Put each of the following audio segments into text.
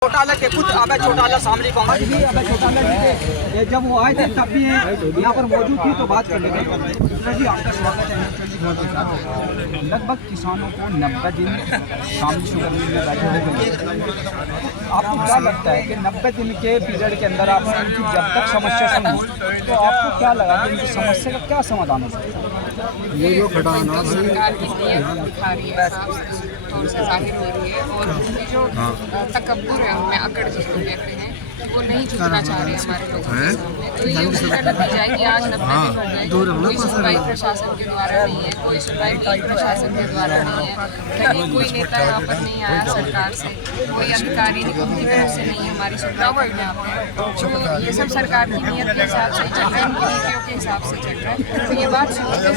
चौटाला के खुद अबे चौटाला सामने कांग्रेस भी अबे चौटाला जी के जब वो आए थे तब भी यहाँ पर मौजूद थी तो बात कर लेंगे। जी आपका स्वागत है। लगभग किसानों को 90 दिन शामिल शुगर मिल में बैठे हो गए। आपको क्या लगता है कि 90 दिन के पीरियड के अंदर आपने उनकी जब तक समस्या सुनी तो आपको क्या लगा कि उनकी समस्या का क्या समाधान हो सकता है? ये जो घटाना सरकार की नीयत दिखा रही है तौर से जाहिर हो रही है और उनकी जो तकब्बुर है उनमें अकड़ जिसको कहते हैं वो नहीं झुकना चाह रहे हमारे लोगों के सामने। तो ये उसी का नतीजा है कि आज 90 दिन हो गए, कोई सुनवाई प्रशासन के द्वारा नहीं है, कोई सुनवाई प्रशासन के द्वारा नहीं है, कहीं कोई नेता यहाँ पर नहीं आया सरकार से, कोई अधिकारी उनकी तरफ से नहीं है हमारी सुनवाई करने आते हैं। तो ये सब सरकार की नीयत के हिसाब से चल रहा है, उनकी नीतियों के हिसाब से चल रहा है। तो ये बात सोचते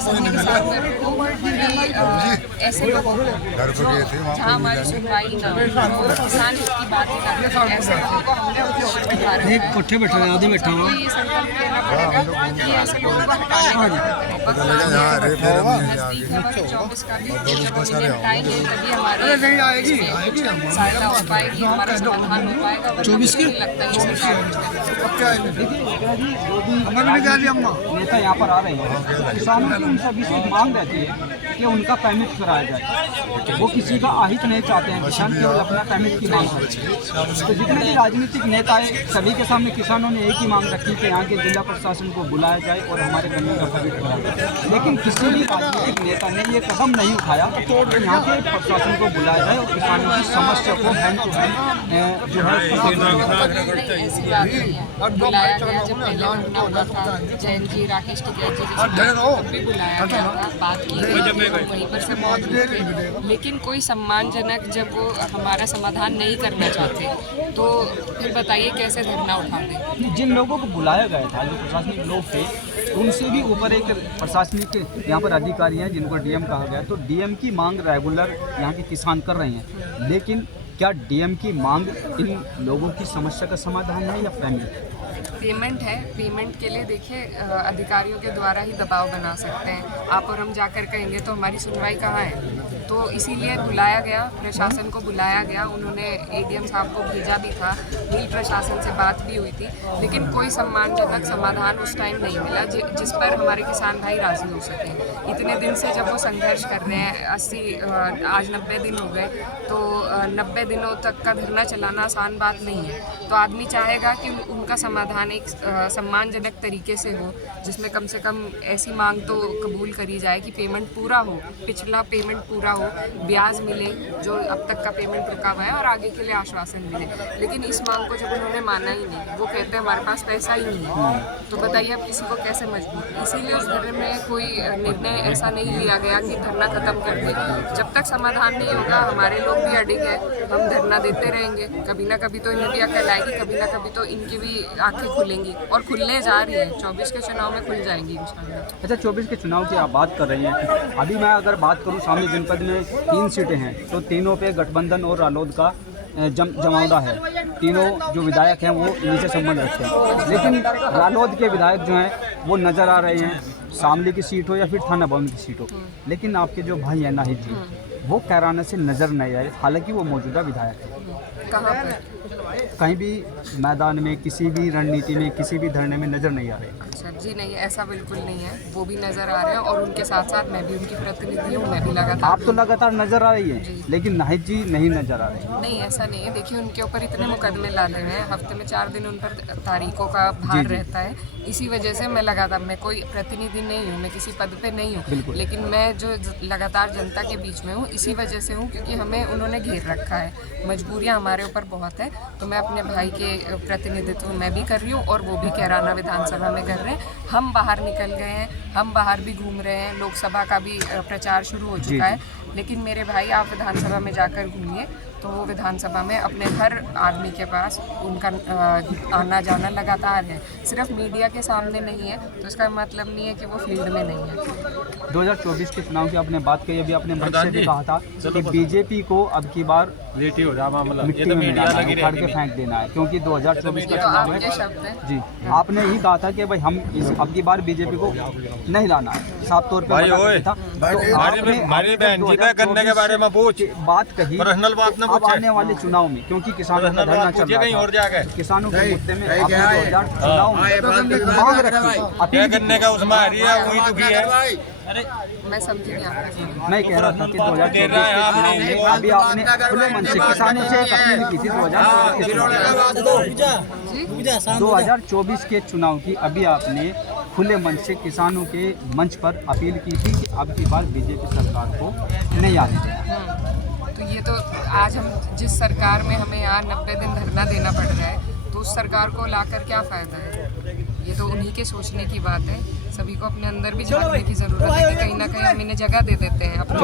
समझने के साथ कर रहे हो कि ऐसे लोगों जहाँ हमारी सुनवाई ना हो, किसान की बात ही करते हैं, ऐसे लोगों को हमने एक कोठे बैठा है, आदमी बैठा हुआ। ये संकल्प लेना पड़ेगा कि ऐसे लोगों को हटाने का 24 का भी हटाएंगे तभी हमारी सहायता हो पाएगी, हमारा समाधान हो पाएगा। 24 की लगता है नेता यहाँ पर आ रहे हैं, किसानों की उनसे विशेष मांग रहती है कि उनका पेमेंट कराया जाए। वो किसी का आहित नहीं चाहते हैं, किसान केवल अपना पेमेंट की मांग करते हैं। तो जितने भी राजनीतिक नेता है सभी के सामने किसानों ने एक ही मांग रखी कि यहाँ के जिला प्रशासन को बुलाया जाए और हमारे गन्ने का पेमेंट कराया जाए। लेकिन किसी भी राजनीतिक नेता ने ये कदम नहीं उठाया तो यहाँ के प्रशासन को बुलाया जाए और किसानों की समस्या को हैंड टू हैंड जो है ऐसी बात नहीं है। बुलाया गया जब पहले घटना हुआ था जैन जी राकेश टिकैत जी भी बुलाया गया था, बात की गई, वहीं पर से मौजूद थे। लेकिन कोई सम्मानजनक जब वो हमारा समाधान नहीं करना चाहते तो फिर बताइए कैसे धरना उठाते। जिन लोगों को बुलाया गया था जो प्रशासनिक लोग थे उनसे भी ऊपर एक प्रशासनिक यहाँ पर अधिकारी हैं जिनको डीएम कहा गया। तो डीएम की मांग रेगुलर यहाँ के किसान कर रहे हैं, लेकिन क्या डीएम की मांग इन लोगों की समस्या का समाधान है या पेमेंट है? पेमेंट के लिए देखिए अधिकारियों के द्वारा ही दबाव बना सकते हैं। आप और हम जाकर कहेंगे तो हमारी सुनवाई कहाँ है? तो इसीलिए बुलाया गया, प्रशासन को बुलाया गया, उन्होंने एडीएम साहब को भेजा भी था, मिल प्रशासन से बात भी हुई थी, लेकिन कोई सम्मानजनक समाधान उस टाइम नहीं मिला जिस पर हमारे किसान भाई राजी हो सके। इतने दिन से जब वो संघर्ष कर रहे हैं, आज 90 दिन हो गए, तो 90 दिनों तक का धरना चलाना आसान बात नहीं है। तो आदमी चाहेगा कि उनका समाधान एक सम्मानजनक तरीके से हो, जिसमें कम से कम ऐसी मांग तो कबूल करी जाए कि पेमेंट पूरा हो, पिछला पेमेंट पूरा हो, ब्याज मिले जो अब तक का पेमेंट रुका हुआ है और आगे के लिए आश्वासन मिले। लेकिन इस मांग को जब उन्होंने माना ही नहीं, वो कहते हैं हमारे पास पैसा ही नहीं है, तो बताइए अब किसी को कैसे मजबूर। इसीलिए उस धरने में कोई निर्णय ऐसा नहीं लिया गया कि धरना खत्म कर दे। जब तक समाधान नहीं होगा हमारे लोग भी अडिग है, हम धरना देते रहेंगे। कभी ना कभी तो नदिया कहलाएगी, कभी ना कभी तो इनकी भी आंखें खुलेंगी और खुलने जा रही है। 24 के चुनाव में खुल जाएंगी इंशाल्लाह। अच्छा, 24 के चुनाव की आप बात कर रही हैं। अभी मैं अगर बात करूं शामली जनपद में 3 सीटें हैं तो तीनों पे गठबंधन और रालोद का जमावड़ा है। तीनों जो विधायक हैं वो नीचे संबंध रखते हैं, लेकिन रालोद के विधायक जो हैं वो नज़र आ रहे हैं, शामली की सीट हो या फिर थाना भवन की सीट हो। लेकिन आपके जो भाई हैं नाहिद जी वो कैराना से नज़र नहीं आए, हालांकि वो मौजूदा विधायक है। कहाँ पर? कहीं भी मैदान में, किसी भी रणनीति में, किसी भी धरने में नज़र नहीं आ रहे। सर जी नहीं, ऐसा बिल्कुल नहीं है, वो भी नज़र आ रहे हैं और उनके साथ साथ मैं भी उनकी प्रतिनिधि हूँ, मैं भी लगातार। आप तो लगातार नज़र आ रही है, लेकिन नाहिद जी नहीं नज़र आ रहे। नहीं, ऐसा नहीं है। देखिए उनके ऊपर इतने मुकदमे लादे हुए हैं, हफ्ते में 4 दिन उन पर तारीखों का भार रहता है। इसी वजह से मैं लगातार, मैं कोई प्रतिनिधि नहीं हूँ, मैं किसी पद पे नहीं हूँ, लेकिन मैं जो लगातार जनता के बीच में हूँ इसी वजह से हूँ क्योंकि हमें उन्होंने घेर रखा है। मजबूरियाँ हमारे ऊपर बहुत है, तो मैं अपने भाई के प्रतिनिधित्व मैं भी कर रही हूँ और वो भी कैराना विधानसभा में कर रहे हैं। हम बाहर निकल गए हैं, हम बाहर भी घूम रहे हैं, लोकसभा का भी प्रचार शुरू हो चुका है। लेकिन मेरे भाई आप विधानसभा में जाकर घूमिए तो वो विधानसभा में अपने हर आदमी के पास उनका आना जाना लगातार है। सिर्फ मीडिया के सामने नहीं है तो इसका मतलब नहीं है कि वो फील्ड में नहीं है। 2024 के चुनाव की आपने बात कही, अभी आपने मंच से भी कहा था कि बीजेपी को अब की बार मिट्टी में मिलाना है, उखाड़ के फेंक देना है, क्योंकि 2024 का चुनाव है। जी, आपने ही कहा था कि भाई हम अब की बार बीजेपी को नहीं लाना है, साफ तौर पर था। तो आपने है, गन्ने के बारे में पूछ। बात कही, पर्सनल बात ना अब पूछे। आने वाले चुनाव में, क्योंकि किसानों का पर्सनल धरना बात चल पूछिए रहा कहीं और था, जाके। किसानों के मुद्दे में आपने 2000 चुनाव में एक मांग रखी, क्या अपील गन्ने का उसमें आ रही है, वही दुखी है। मैं समझी नहीं आपकी। मैं कह रहा था कि 2024 के चुनाव में अभी आपने खुले मन से किसानों से एक अपील की थी 2024 के चुनाव की, अभी आपने खुले मन से किसानों के मंच पर अपील की थी कि अब की बार बीजेपी सरकार को नहीं आने देना। तो ये तो आज हम जिस सरकार में हमें यहाँ 90 दिन धरना देना पड़ रहा है, तो उस सरकार को लाकर क्या फ़ायदा है? ये तो उन्हीं के सोचने की बात है। सभी को अपने अंदर भी झांकने की ज़रूरत है कि कहीं ना कहीं हम इन्हें जगह दे देते हैं अपने।